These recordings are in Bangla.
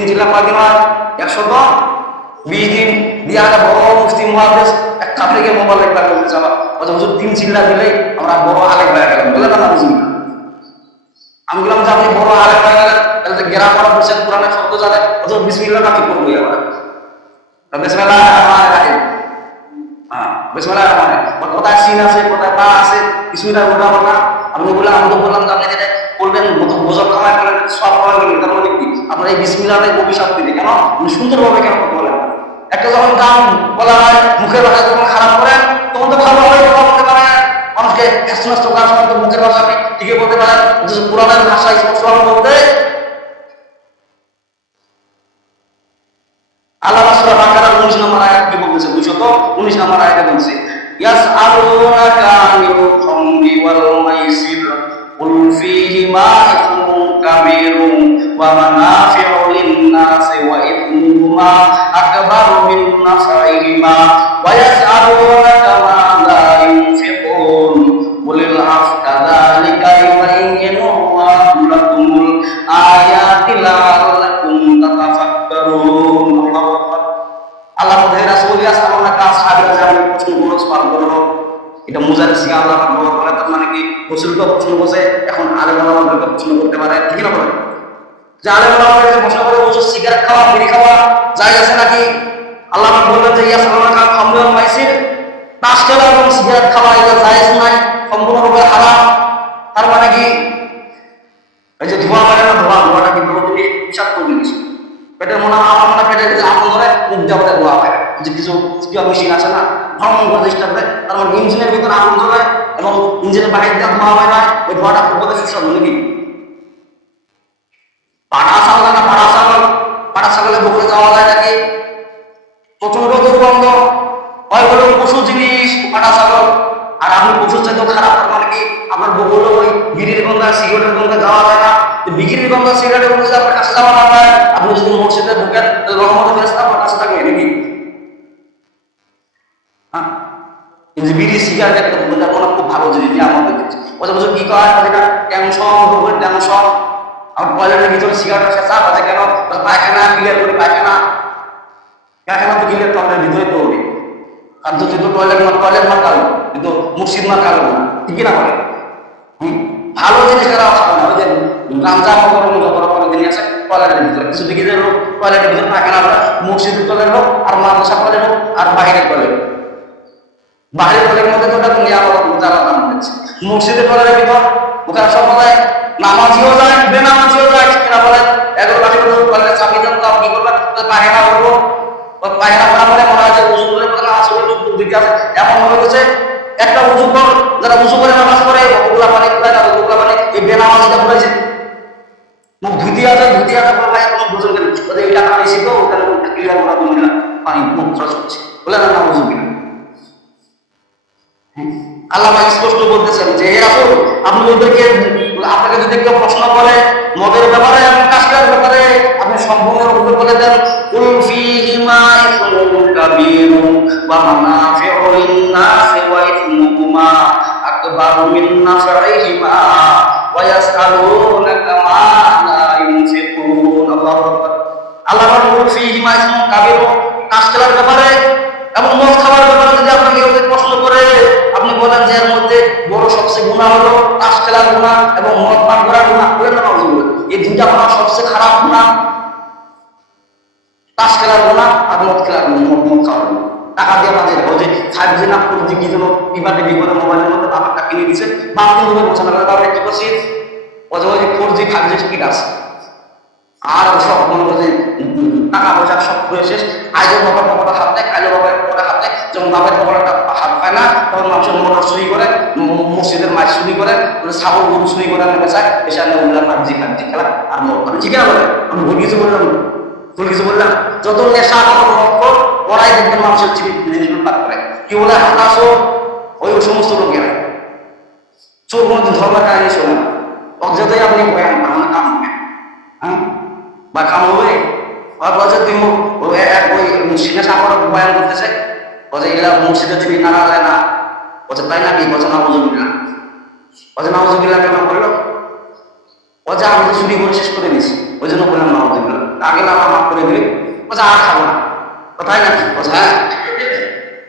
3 চিল্লা কয়দিন হয়? 120 দিন। দিয়ে একটা বড় মুফতি মুহাদ্দিস এক কাফেরকে মোবাইল একবার বলতে চাওয়া হুজুর 3 চিল্লা দিলেই আমরা বড় আলেম হয়ে গেলাম, বলে না বুঝলি? আমি বললাম যে আপনি বড় আলেম হয়ে গেলেন, তাহলে তো গ্রাম করা বলছেন, কোরআনের শব্দ জানে, হুজুর বিসমিল্লাহটা কি করবো আমরা? বিসমিল্লাহির রহমানির রহিম, হ্যাঁ বিসমিল্লাহির রহমানির রহিম, কোথায় সিন আছে কোথায় বা আছে, বিসমিল্লাহ বলবো না। আমি বললাম যে আপনি যেটা বলবেন বোঝা কামাই করেন সব কামাই করেন, তার মানে কি আপনার এই বিসমিল্লাহটাই অভিশাপ দিতে কেন? সুন্দরভাবে কেন কথা বলেন? একটা যখন গান বলা হয় মুখের ভাষা যখন খারাপ করেন তখন তো ভালোভাবে কথা বলতে পারেন, মানুষকে হাস্যনষ্ট গান শোনাতে মুখের ভাষা আপনি ঠিকই বলতে পারেন, পুরাণের ভাষায় স্পষ্টভাবে বলতে আল্লাহ সূরা বাকারার 19 নম্বর আয়াত কি বলতেছে? 219 নম্বর আয়াতে বলছে ইয়াসআলুনাকা আনিল খামরি ওয়াল মাইসির কুল ফীহিমা ইসমুন কাবীরুন ওয়া মানাফিউ লিন-নাসি ওয়া ইসমুহুমা আকবারু মিন নাফইহিমা ওয়া ইয়াসআলুনাকা মাযা ইউনফিকুন কুলিল আফ কাযালিকা ইউবাইয়িনু আল্লাহু লাকুমুল আয়াতি লাআল্লাকুম তাতাফাক্কারুন। আল্লাহ মধ্যে রাসূল ইয়াসআলুনাকা আসহাবের জামিল প্রশ্ন পালন করলো, এটা মুজাহিদ সিং আল্লাহ বলা বলে, তার মানে কি রাসূলকে প্রশ্ন বসে এখন আলেম ওলামাদেরকে প্রশ্ন করতে পারে, ঠিক না? বলে যে আলেম ওলামাদেরকে প্রশ্ন করে বলছো সিগারেট খাওয়া বিড়ি খাওয়া জায়েজ আছে নাকি? আল্লাহ বললেন যে ইয়াসআলুনাকা খামর ওয়াল মাইসির, তাস খেলা এবং সিগারেট খাওয়া এটা জায়েজ নাই, সম্পূর্ণরূপে হারাম। তার মানে কি এই যে ধোঁয়া মানে না, ধোঁয়াটা কিন্তু বিষাক্ত জিনিস, পেটের মনে হয় আমার মনে পেটে যে আগুন ধরে মুখ দিয়ে আমাদের ধোয়া হয়, যে কিছু মেশিন আছে না ভ্রমণ করে চেষ্টা করে, তার মানে ইঞ্জিনের ভিতরে আগুন ধরে এবং ইঞ্জিনের বাইরে দিয়ে ধোয়া হয় না, ওই ধোয়াটা খুব সুস্বাদু নাকি? পাটা ছাগল না, পাটা ছাগলে বকুলে যাওয়া যায় নাকি? প্রচন্ড দুর্গন্ধ হয়, হলো পশু জিনিস পাটা ছাগল, আর আপনি পশুর চাইতেও খারাপ, তার মানে কি আপনার বকুল ওই বিড়ির গন্ধা সিগারেটের গন্ধে যাওয়া যায় না, বিড়ির গন্ধ সিগারেটের গন্ধে আপনার কাছে যাওয়া না হয়, আপনি যদি মসজিদে ঢুকেন রহমতের ফেরেশতা আপনার কাছে থাকবে নাকি? হ্যাঁ, কিন্তু বিড়ি সিগারেট একটা খুব ভালো জিনিস আমাদের বছর বছর কি করা হয়, টেনশন আমার টয়লেটের ভিতরে সিগারেট আছে চাপ আছে কেন? পায়খানা ক্লিয়ার করে, পায়খানা তো ক্লিয়ার টয়লেটের ভিতরে তো হবে, আর যদি টয়লেট মার কালো কিন্তু মুর্শিদ মার কালো না, ঠিক না? বলে ভালো জিনিস খাওয়া খাবে না, ওই যে গাঞ্জা মকরম যত রকমের জিনিস আছে টয়লেটের ভিতরে, কিছু দিকে যে লোক টয়লেটের ভিতরে পায়খানা হবে, মসজিদের টয়লেট হোক আর মাদ্রাসা টয়লেট হোক আর বাহিরের টয়লেট, বাহিরের টয়লেটের মধ্যে তো ওটা নিরাপদ জ্বালা দাম হচ্ছে, মসজিদের টয়লেটের ভিতর ওখানে সব বলায় নামাজিও যায় বেনামাজিও যায়, ঠিক না? বলে এগুলো বাসের টয়লেটে চাপি দেন, তাও কি করবে? পায়খানা করবো, ওই পায়খানা করা পরে মনে হয় যে উজু করে আসলে টুকটুক দিকে আছে, এমন মনে হচ্ছে একটা উজু কর, যারা উজু করে নামাজ পড়ে ওগুলা পানি কোথায় যাবে? ওগুলা পানি এই বেনামাজিটা পড়েছে মুখ ধুতি আছে ভাই কোনো বুঝুন কেন ওদের এটা পানি ছিল ওখানে ক্লিয়ার করা তুমি না, পানি মুখ খরচ করছে বলে না বুঝুন কিনা? আল্লাহ স্পষ্ট বলতেছেন যে হে রাসূল আপনি ওদেরকে, আপনাকে যদি কেউ প্রশ্ন করে মদের ব্যাপারে এবং কাশিয়ার ব্যাপারে আপনি সম্পূর্ণ উত্তর বলে দেন কুল ফীহিমা ইসমুন কাবীরুন ওয়া মানাফিউ লিন-নাসি ওয়া ইসমুহুমা আকবারু মিন নাফইহিমা ওয়া ইয়াসআলুনাকা মাযা ইউনফিকুন। আল্লাহু আকবার। আল্লাহ বলেন ফীহিমা ইসমুন কাবীরুন, কাশ খেলার ব্যাপারে এবং মদ খাওয়ার ব্যাপারে যদি আপনাকে কেউ প্রশ্ন করে আপনি বলেন যে এর মধ্যে বড় সবচেয়ে গুনাহ হলো তাস খেলার গুনাহ এবং মদ পান করার গুনাহ, বলেন না হুজুর এই দুইটা গুনাহ সবচেয়ে খারাপ গুনাহ, তাস খেলার গুনাহ আর মদ খেলার গুনাহ, মদ খাওয়ার গুনাহ। টাকা দিয়ে আমাদের ওই যে 5G না 4G কি জন্য বিবাদে বিপদে মোবাইলের মধ্যে ব্যাপারটা কিনে দিয়েছে, বাংলা ভাবে বোঝানো গেল তাহলে কি করছি ওই যে 4G 5G টিকিট আছে আর সব মনে করছে টাকা পয়সা সব ঘুরে শেষ, আজের বাবার পকেটে হাত দেয়, কালের বাবার পকেটে হাত দেয়, যখন বাবার পকেটে হাত পায় না তখন মানুষের মোটর চুরি করে, মসজিদের মাছ চুরি করে, ছাগল গরু চুরি করে নেমে যায়, এসে আমি বললাম পাবজি খেলা আর মোট ঠিক না? বলে আমি ভুল কিছু বললাম যত নেশা ওরাই দেখবেন মানুষের জিনিসগুলো পাক করে, কি বলে হাঁটাশো ওই সমস্ত লোকেরা চোর কোনো ধর্মের কাহিনী শোনে না, অযথাই আপনি বয়ান আমার কাম হবে, হ্যাঁ বা কাম হবে তুই সিনে সাগর বয়ান করতেছে বলছে এগুলা মসজিদে তুমি টানা যায় না, বলছে তাই নাকি? বলছে নাউজুবিল্লাহ কেন করলো? বলছে আমি তো চুরি করে শেষ করে দিয়েছি, ওই জন্য বললাম নাউজুবিল্লাহ, আগে না আমার বলছে আর খাবো না, কোথায় নাকি বলছে হ্যাঁ।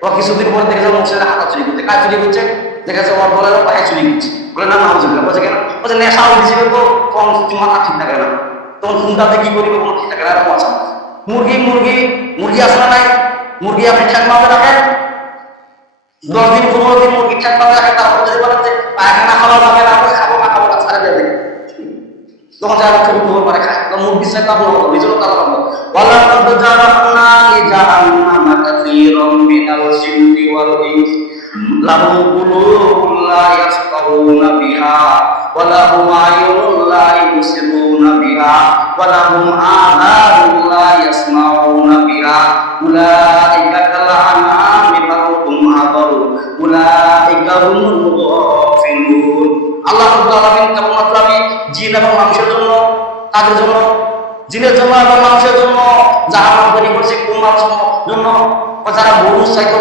ও কিছুদিন পরে দেখেছে মসজিদে হাতা চুরি করছে, কাজ চুরি করছে, দেখেছে ওর বলে পায়ে চুরি করছে, বলে না নাউজুবিল্লাহ। বলছে কেন? বলছে নেশা দিয়েছিল তো তখন মাথা ঠিক থাকে না, তখন ঘুমটাতে কি করিবে কোনো ঠিক থাকে না, এরকম আছে। মুরগি মুরগি মুরগি আসে না নাই, মুরগি আপনি ঠ্যাক মাপে রাখেন 10 দিন 15 দিন মুরগি ঠ্যাক মাপে রাখেন, তারপর যদি বলেন যে পায়খানা খাওয়া যাবে না, আমরা খাবো না খাবো না ছাড়ে দেবে, তখন যারা খুব খবর পারে খায়। তো মুরগি সাথে আপনার হলো বিজয় তালা হলো ওয়ালা কদ জারানা লিজাহান্নামা কাসীরাম মিনাল জিন্নি ওয়াল ইনস লাহুম কুলুবুন লা ইয়াফকাহুনা বিহা ওয়া লাহুম আ'য়ুনুন লা ইবসিরুনা বিহা ওয়া লাহুম আযানুন লা ইয়াসমাউনা বিহা উলাইকা কাল আনআমি বাল হুম আদাল উলাইকা হুমুল গাফিলুন। আল্লাহ রাব্বুল আলামিন কেবলমাত্র আমি জিন এবং মানুষের জন্য, তাদের জন্য, জিনের জন্য এবং মানুষের জন্য জাহান্নাম তৈরি করছে কোন মানুষের জন্য? যারা বনু ইসরাঈল